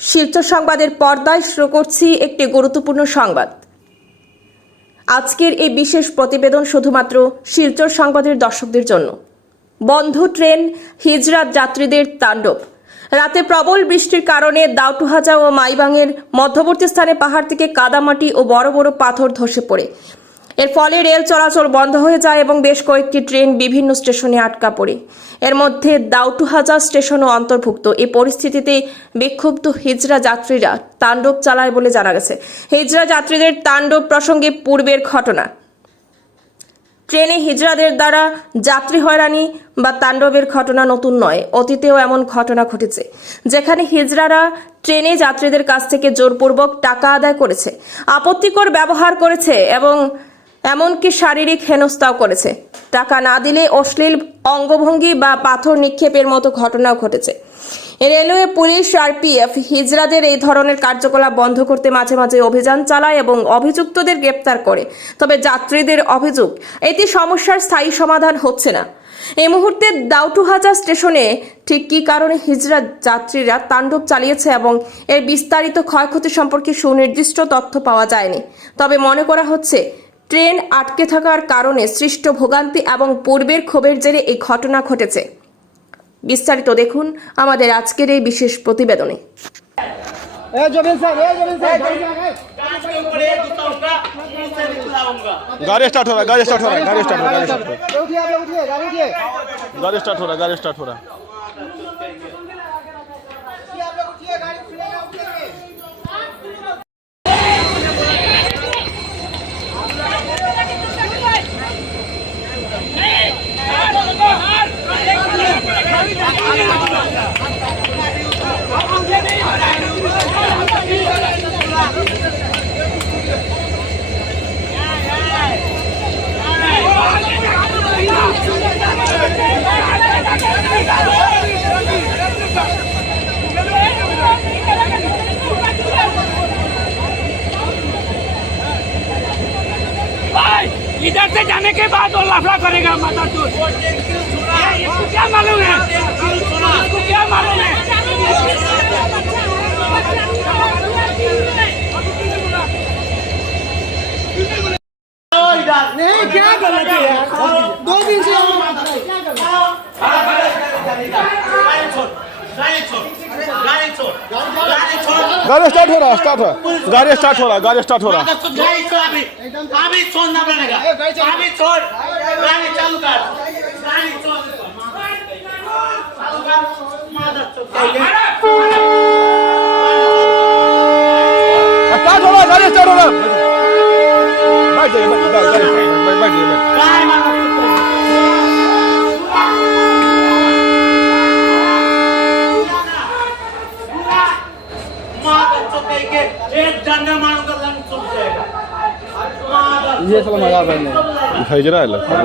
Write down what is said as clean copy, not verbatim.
শিলচর সংবাদের পর্দায় শুরু করছি একটি গুরুত্বপূর্ণ সংবাদ। আজকের এই বিশেষ প্রতিবেদন শুধুমাত্র শিলচর সংবাদের দর্শকদের জন্য। বন্ধ ট্রেন, হিজড়া যাত্রীদের তাণ্ডব। রাতে প্রবল বৃষ্টির কারণে দাউটুহাজা ও মাইবাংয়ের মধ্যবর্তী স্থানে পাহাড় থেকে কাদামাটি ও বড় বড় পাথর ধসে পড়ে। এর ফলে রেল চলাচল বন্ধ হয়ে যায় এবং বেশ কয়েকটি ট্রেন বিভিন্ন স্টেশনে আটকা পড়ে। এর মধ্যে দাউটুহাজা স্টেশনও অন্তর্ভুক্ত। এই পরিস্থিতিতে বিক্ষুব্ধ হিজড়া যাত্রীরা তাণ্ডব চালায় বলে জানা গেছে। হিজড়া যাত্রীদের তাণ্ডব প্রসঙ্গে পূর্বের ঘটনা। ট্রেনে হিজড়াদের দ্বারা যাত্রী হয়রানি বা তাণ্ডবের ঘটনা নতুন নয়, অতীতেও এমন ঘটনা ঘটেছে, যেখানে হিজড়ারা ট্রেনে যাত্রীদের কাছ থেকে জোরপূর্বক টাকা আদায় করেছে, আপত্তিকর ব্যবহার করেছে এবং এমনকি শারীরিক হেনস্থাও করেছে। টাকা না দিলে অশ্লীল অঙ্গভঙ্গি বা পাথর নিক্ষেপের মতো ঘটনাও ঘটেছে। রেলওয়ে, পুলিশ, আরপিএফ হিজড়াদের এই ধরনের কার্যকলাপ বন্ধ করতে মাঝে মাঝে অভিযান চালায় এবং অভিযুক্তদের গ্রেপ্তার করে। তবে যাত্রীদের অভিযোগ, এতে সমস্যার স্থায়ী সমাধান হচ্ছে না। এই মুহূর্তে দাউটুহাজা স্টেশনে ঠিক কী কারণে হিজড়া যাত্রীরা তাণ্ডব চালিয়েছে এবং এর বিস্তারিত ক্ষয়ক্ষতি সম্পর্কে সুনির্দিষ্ট তথ্য পাওয়া যায়নি। তবে মনে করা হচ্ছে ট্রেন আটকে থাকার কারণে সৃষ্ট ভোগান্তি এবং পূর্বের ক্ষোভের জেরে এই ঘটনা ঘটেছে। বিস্তারিত দেখুন আমাদের আজকের এই বিশেষ প্রতিবেদনে। गाड़ी स्टार्ट हो रहा है, गाड़ी स्टार्ट हो रहा है, गाड़ी स्टार्ट हो रहा है, गाड़ी स्टार्ट हो रहा है, गाड़ी स्टार्ट हो रहा है। इधर से जाने के बाद वो लफड़ा करेगा माता चोर। इसको क्या मालूम है? इसको क्या मालूम है? नहीं क्या गलत है यार, 2 दिन से गाड़ी स्टार्ट हो रहा है, स्टार्ट हो, गाड़ी स्टार्ट हो रहा है, गाड़ी स्टार्ट हो रहा है। अभी छोड़ना पड़ेगा, अभी छोड़, गाड़ी चालू कर, गाड़ी छोड़, स्टार्ट हो रहा है, गाड़ी स्टार्ट हो रहा है। बैठ जाइए, बैठ जाइए, बैठ जाइए। एक डंडा मारूंगा लंग छूट जाएगा। ये सब मजा आ रहा है, हिजड़ा है लगता है।